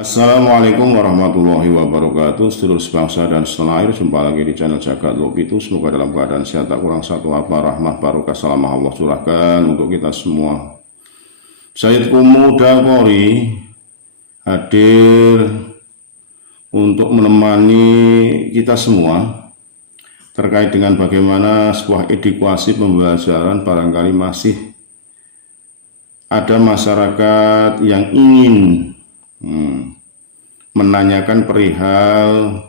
Assalamualaikum warahmatullahi wabarakatuh. Sedulur sebangsa dan setanah air, jumpa lagi di channel Jagat Lopitu. Semoga dalam keadaan sehat, tak kurang satu apa, rahmah barokah salamah Allah curahkan untuk kita semua. Sayyid Pemuda Qori hadir untuk menemani kita semua terkait dengan bagaimana sebuah edukasi pembelajaran barangkali masih ada masyarakat yang ingin menanyakan perihal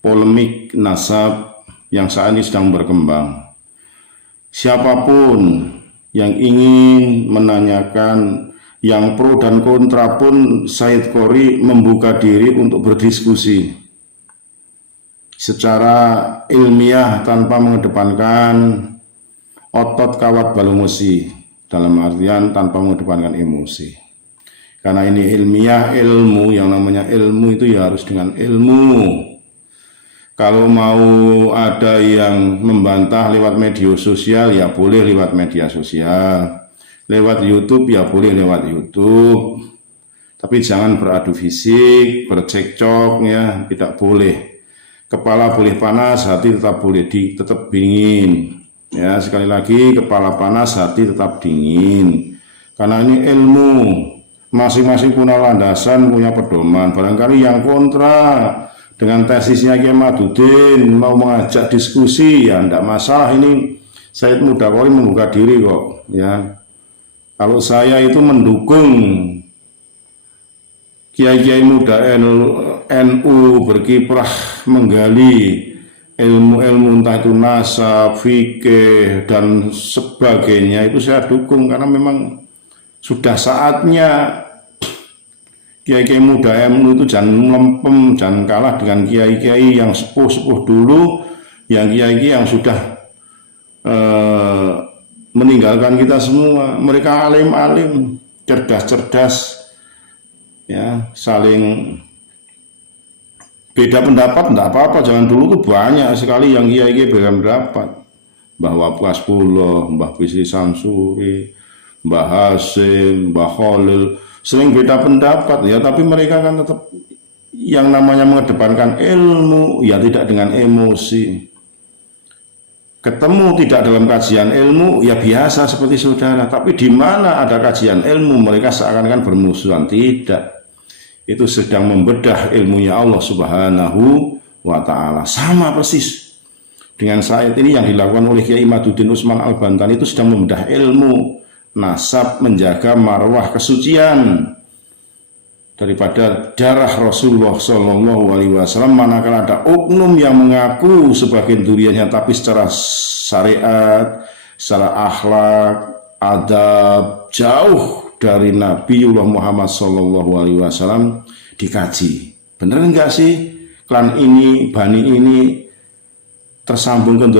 polemik nasab yang saat ini sedang berkembang. Siapapun yang ingin menanyakan yang pro dan kontra pun, Sayyid Qori membuka diri untuk berdiskusi secara ilmiah tanpa mengedepankan otot kawat balungesi, dalam artian tanpa mengedepankan emosi. Karena ini ilmiah, ilmu, yang namanya ilmu itu ya harus dengan ilmu. Kalau mau ada yang membantah lewat media sosial, ya boleh lewat media sosial. Lewat YouTube, ya boleh lewat YouTube. Tapi jangan beradu fisik, bercekcok, ya tidak boleh. Kepala boleh panas, hati tetap boleh tetap dingin. Ya, sekali lagi, kepala panas, hati tetap dingin. Karena ini ilmu. Masing-masing punya landasan, punya pedoman. Barangkali yang kontra dengan tesisnya Kiai Madudin mau mengajak diskusi, ya tidak masalah. Ini Sayyid Pemuda Qori membuka diri kok, ya. Kalau saya itu mendukung kiai-kiai muda NU berkiprah menggali ilmu-ilmu entah itu nasab, fikih dan sebagainya, itu saya dukung karena memang sudah saatnya kiai-kiai muda MU itu jangan melempem, jangan kalah dengan kiai-kiai yang sepuh-sepuh dulu, yang kiai-kiai yang sudah meninggalkan kita semua. Mereka alim-alim, cerdas-cerdas, ya, saling beda pendapat, tidak apa-apa. Jangan dulu tuh banyak sekali yang kiai-kiai beda pendapat. Mbah Wapuaspulo, Mbah Bisri Samsuri, Mbah Hasim, Mbah Khalil, sering beda pendapat, ya, tapi mereka kan tetap yang namanya mengedepankan ilmu, ya tidak dengan emosi. Ketemu tidak dalam kajian ilmu, ya biasa seperti saudara, tapi di mana ada kajian ilmu mereka seakan-akan bermusuhan. Tidak, itu sedang membedah ilmunya Allah Subhanahu wa Ta'ala. Sama persis dengan saat ini yang dilakukan oleh Kiai Imaduddin Utsman Al-Bantani, itu sedang membedah ilmu nasab, menjaga marwah kesucian daripada darah Rasulullah Shallallahu Alaihi Wasallam. Manakala ada oknum yang mengaku sebagai duriannya, tapi secara syariat, secara akhlak, adab jauh dari Nabiullah Muhammad Shallallahu Alaihi Wasallam, dikaji. Bener enggak sih klan ini, bani ini tersambung ke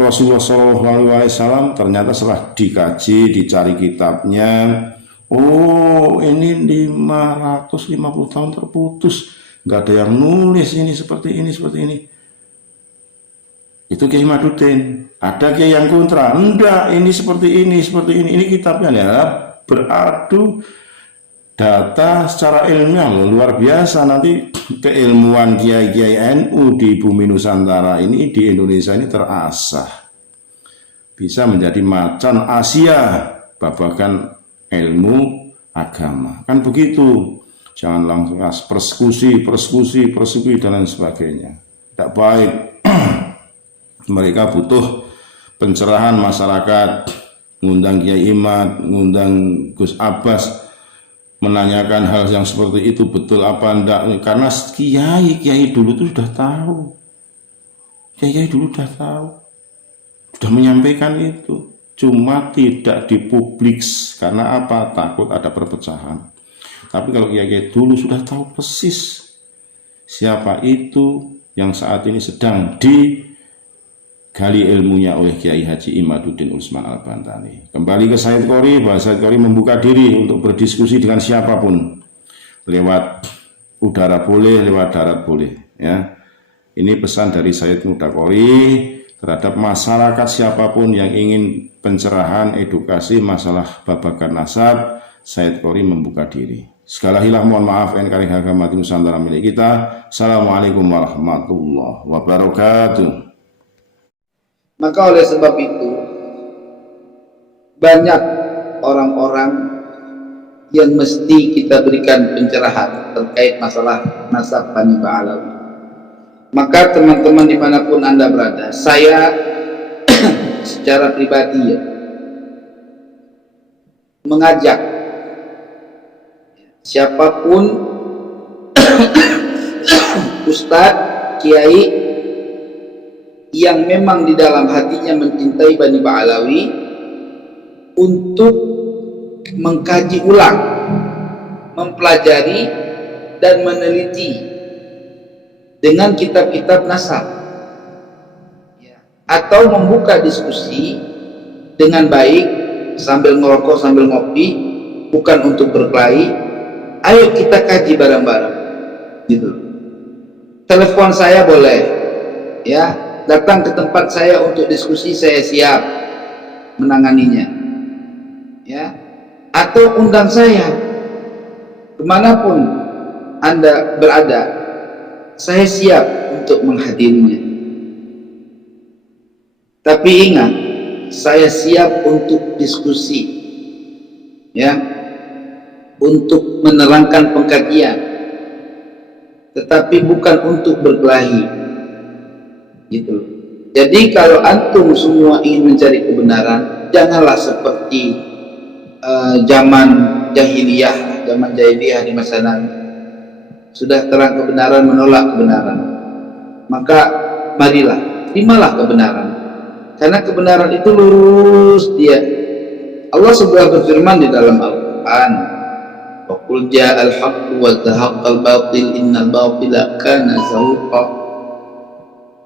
Rasulullah SAW? Ternyata setelah dikaji, dicari kitabnya, oh ini 550 tahun terputus, nggak ada yang nulis ini seperti ini, seperti ini. Itu Kiai Madudin. Ada Kiai yang kontra, enggak, ini seperti ini, seperti ini. Ini kitabnya, ya, beradu data secara ilmiah loh, luar biasa. Nanti keilmuan kiai-kiai NU di bumi Nusantara ini, di Indonesia ini terasah, bisa menjadi macan Asia babakan ilmu agama. Kan begitu, jangan langsung persekusi dan lain sebagainya, tidak baik. Mereka butuh pencerahan masyarakat, ngundang Kiai Imad, ngundang Gus Abbas, menanyakan hal yang seperti itu betul apa enggak, karena kiai dulu itu sudah tahu, kiai dulu sudah tahu, sudah menyampaikan itu, cuma tidak dipublik. Karena apa? Takut ada perpecahan. Tapi kalau kiai dulu sudah tahu persis siapa itu yang saat ini sedang digali ilmunya oleh Kiai Haji Imaduddin Utsman Al-Bantani. Kembali ke Sayyid Qori, bahwa Sayyid Qori membuka diri untuk berdiskusi dengan siapapun. Lewat udara boleh, lewat darat boleh, ya. Ini pesan dari Sayyid Pemuda Qori terhadap masyarakat siapapun yang ingin pencerahan, edukasi masalah babakan nasab. Sayyid Qori membuka diri. Segala hilang mohon maaf yang kali mati Nusantara milik kita. Assalamualaikum warahmatullahi wabarakatuh. Maka oleh sebab itu banyak orang-orang yang mesti kita berikan pencerahan terkait masalah nasab Bani Ba'alawi. Maka teman-teman dimanapun Anda berada, saya secara pribadi mengajak siapapun ustadz, kiai yang memang di dalam hatinya mencintai Bani Ba'alawi untuk mengkaji ulang, mempelajari dan meneliti dengan kitab-kitab nasab, atau membuka diskusi dengan baik sambil ngerokok sambil ngopi, bukan untuk berkelahi. Ayo kita kaji bareng-bareng gitu. Telepon saya boleh ya, datang ke tempat saya untuk diskusi, saya siap menanganinya ya, atau undang saya kemanapun Anda berada, saya siap untuk menghadirinya. Tapi ingat, saya siap untuk diskusi ya, untuk menerangkan pengkajian, tetapi bukan untuk berkelahi gitu. Jadi kalau antum semua ingin mencari kebenaran, janganlah seperti zaman jahiliyah di masa Nabi. Sudah terang kebenaran menolak kebenaran, maka marilah terimalah kebenaran, karena kebenaran itu lurus dia. Allah sudah berfirman di dalam Al-Quran, wa qul ja'al haqqu wa zahaqqal batil innal batila kana zahuqa.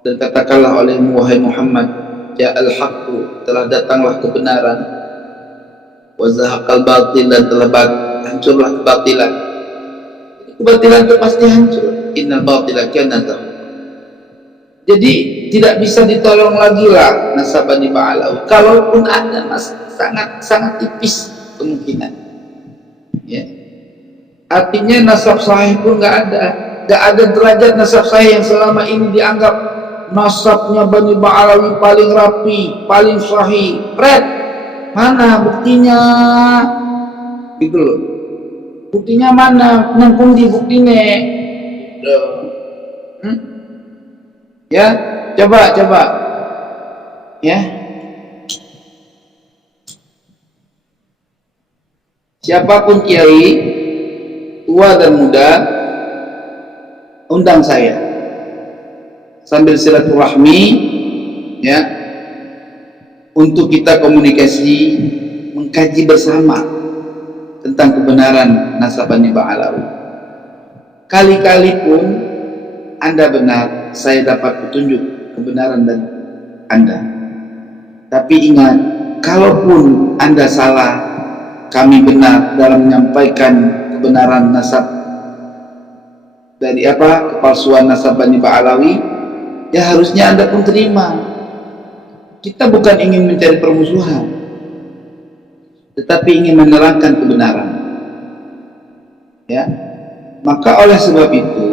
Dan katakanlah olehmu wahai Muhammad, ja'al haqqu, telah datanglah kebenaran, wa zahaqqal batil, dan telah hancurlah kebatilan. Kebatilan itu pasti hancur. Innal batila kana zahuqa. Jadi tidak bisa ditolong lagi lah nasab Bani Ba'alawi. Kalaupun ada, sangat tipis kemungkinan ya. Artinya nasab sahih pun nggak ada derajat nasab sahih yang selama ini dianggap nasabnya Bani Ba'alawi paling rapi, paling sahih. Mana buktinya gitu loh. Buktinya mana? Nang di buktinya ya, coba ya, siapapun kiai tua dan muda, undang saya sambil silaturahmi ya, untuk kita komunikasi, mengkaji bersama tentang kebenaran nasab Bani Ba'alawi. Kali-kali pun Anda benar, saya dapat petunjuk kebenaran dan Anda. Tapi ingat, kalaupun Anda salah, kami benar dalam menyampaikan kebenaran nasab dari kepalsuan nasab Bani Ba'alawi, ya harusnya Anda pun terima. Kita bukan ingin mencari permusuhan, tetapi ingin menerangkan kebenaran ya. Maka oleh sebab itu,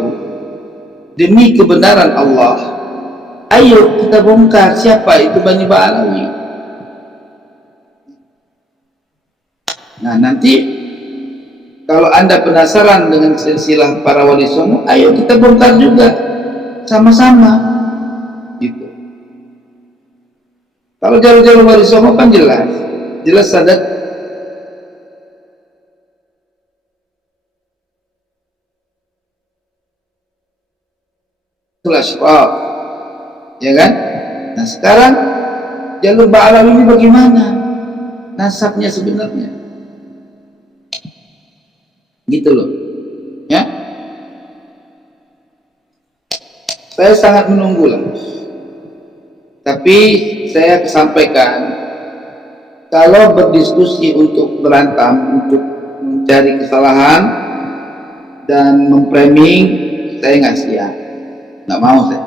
demi kebenaran Allah, ayo kita bongkar siapa itu Bani Ba'alawi. Nah, nanti kalau Anda penasaran dengan silsilah para wali songo, ayo kita bongkar juga sama-sama gitu. Kalau jalur-jalur wali songo kan jelas ada Ashraf, ya kan? Nah sekarang jalur Ba'alawi ini bagaimana nasabnya sebenarnya? Gitu loh, ya. Saya sangat menunggu lah. Tapi saya sampaikan, kalau berdiskusi untuk berantem, untuk mencari kesalahan dan memframing, saya nggak siap. Nggak mau saya.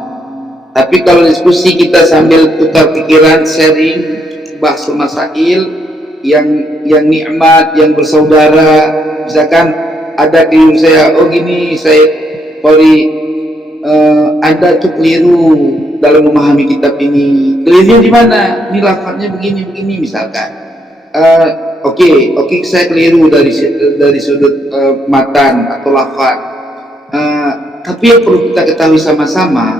Tapi kalau diskusi kita sambil tukar pikiran, sharing, bahas masail yang nikmat, yang bersaudara, misalkan ada keliru saya, oh gini saya Polri, Anda tuh keliru dalam memahami kitab ini. Kelirunya di mana? Ini lafadznya begini misalkan. Oke, saya keliru dari sudut matan atau lafaz. Tapi yang perlu kita ketahui sama-sama,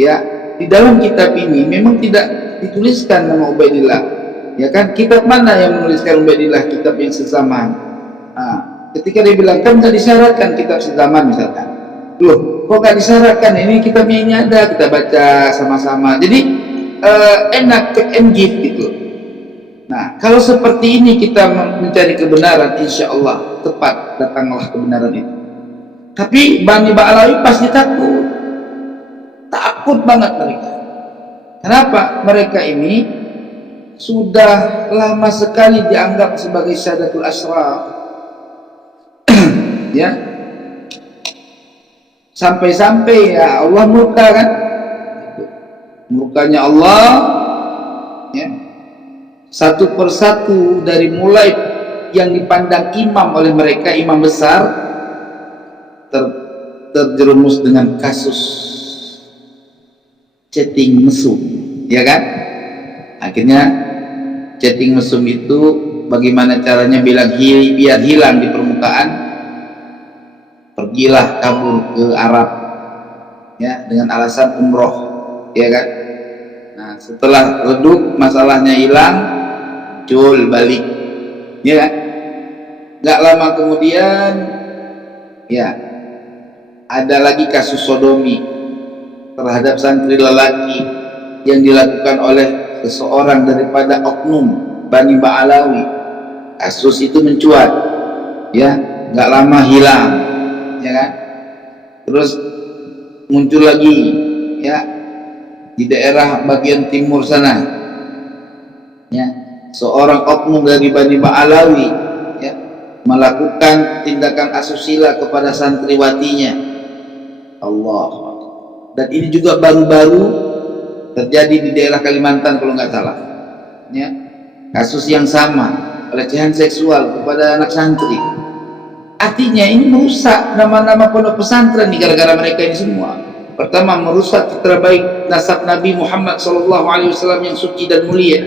ya, di dalam kitab ini memang tidak dituliskan nama Ubaidillah, ya kan? Kitab mana yang menuliskan Ubaidillah kitab yang sezaman? Ketika dia bilang kan tidak disyaratkan kitab sezaman misalkan, loh kok nggak disyaratkan? Ini kitabnya ini ada, kita baca sama-sama. Jadi enak, take and give gitu. Nah, kalau seperti ini kita mencari kebenaran, insya Allah tepat datanglah kebenaran itu. Tapi Bani Ba'alawi pasti takut banget mereka. Kenapa? Mereka ini sudah lama sekali dianggap sebagai Syadatul Ashraf, ya, sampai-sampai ya Allah murka kan, murkanya Allah, ya, satu persatu dari mulai yang dipandang imam oleh mereka, imam besar, terjerumus dengan kasus chatting mesum, ya kan? Akhirnya chatting mesum itu bagaimana caranya biar hilang di permukaan, pergilah kabur ke Arab, ya, dengan alasan umroh, ya kan? Nah, setelah redup masalahnya hilang, muncul balik, ya kan? Gak lama kemudian, ya, ada lagi kasus sodomi terhadap santri lelaki yang dilakukan oleh seseorang daripada oknum Bani Ba'alawi. Kasus itu mencuat, ya, nggak lama hilang, ya kan? Terus muncul lagi, ya, di daerah bagian timur sana, ya, seorang oknum dari Bani Ba'alawi, ya, melakukan tindakan asusila kepada santriwatinya. Allah. Dan ini juga baru-baru terjadi di daerah Kalimantan kalau nggak salah, ya, kasus yang sama, pelecehan seksual kepada anak santri. Artinya ini merusak nama-nama pondok pesantren nih, gara-gara mereka ini semua. Pertama, merusak citra baik nasab Nabi Muhammad SAW yang suci dan mulia.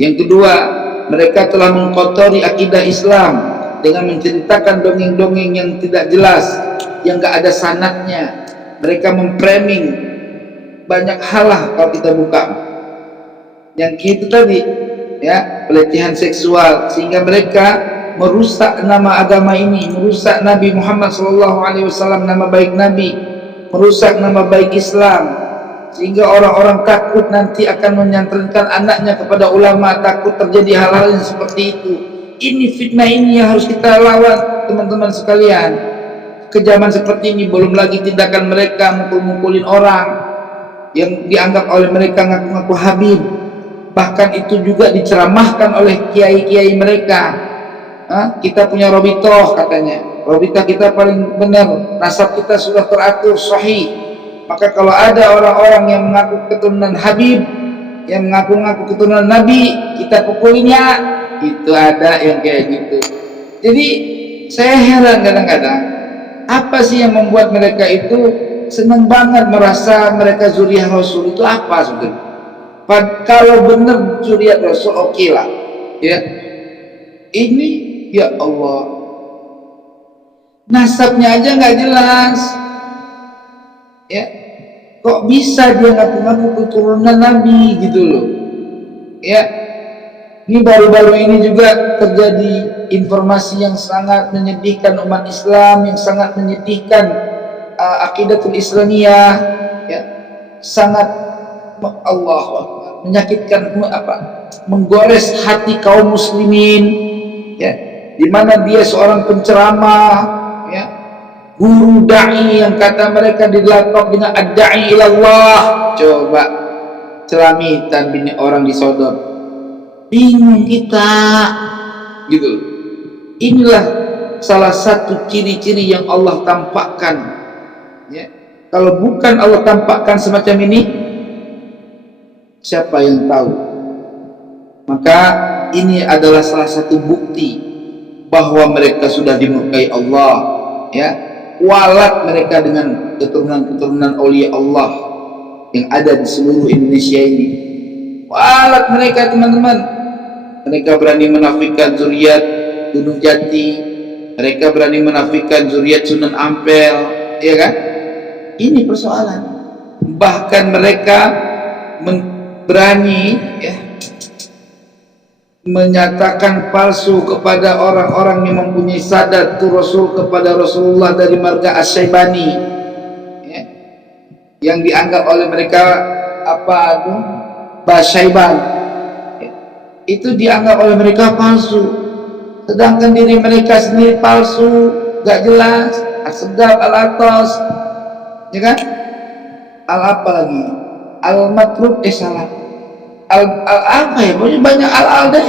Yang kedua, mereka telah mengkotori akidah Islam dengan menceritakan dongeng-dongeng yang tidak jelas, yang gak ada sanadnya. Mereka memframing banyak hal lah kalau kita buka. Yang itu tadi, ya, pelecehan seksual, sehingga mereka merusak nama agama ini, merusak Nabi Muhammad SAW, nama baik Nabi, merusak nama baik Islam, sehingga orang-orang takut nanti akan menyantrenkan anaknya kepada ulama, takut terjadi hal-hal yang seperti itu. Ini fitnah ini yang harus kita lawan, teman-teman sekalian. Kejaman seperti ini, belum lagi tindakan mereka mukul-mukulin orang yang dianggap oleh mereka ngaku-ngaku Habib. Bahkan itu juga diceramahkan oleh kiai-kiai mereka. Kita punya robitoh katanya, robitoh kita paling benar, nasab kita sudah teratur sahih. Maka kalau ada orang-orang yang mengaku keturunan Habib, yang mengaku-ngaku keturunan Nabi, kita pukulin ya. Itu ada yang kayak gitu. Jadi saya heran kadang-kadang, apa sih yang membuat mereka itu senang banget merasa mereka zuriyah Rasul? Itu apa sebenarnya? Kalau benar zuriyah Rasul, oke lah, ya. Ini ya Allah, nasabnya aja nggak jelas, ya. Kok bisa dia ngaku-ngaku keturunan Nabi gitu loh, ya. Ini baru-baru ini juga terjadi informasi yang sangat menyedihkan umat Islam, yang sangat menyedihkan akidatul Islamiyah, ya, sangat Allah menyakitkan, menggores hati kaum muslimin, ya, di mana dia seorang penceramah, ya, guru dai yang kata mereka dilakop dengan ad-da'i ilallah. Coba celamitan bini orang disodot, bingung kita gitu. Inilah salah satu ciri-ciri yang Allah tampakkan, ya. Kalau bukan Allah tampakkan semacam ini, siapa yang tahu? Maka ini adalah salah satu bukti bahwa mereka sudah dimurkai Allah, ya, walat mereka dengan keturunan-keturunan aulia Allah yang ada di seluruh Indonesia ini. Walat mereka, teman-teman. Mereka berani menafikan zuriat Gunung Jati, mereka berani menafikan zuriat Sunan Ampel, ya kan? Ini persoalan. Bahkan mereka berani, ya, menyatakan palsu kepada orang-orang yang mempunyai sadatul Rasul kepada Rasulullah dari marga Asy-Syaibani, ya, yang dianggap oleh mereka apa itu Basyaiban, ya, itu dianggap oleh mereka palsu, sedangkan diri mereka sendiri palsu, gak jelas. As-Segaf, Al-Atas, ya kan? Al-apa lagi? Al-Matrub, salah. Al apa ya? Pokoknya banyak al-al deh.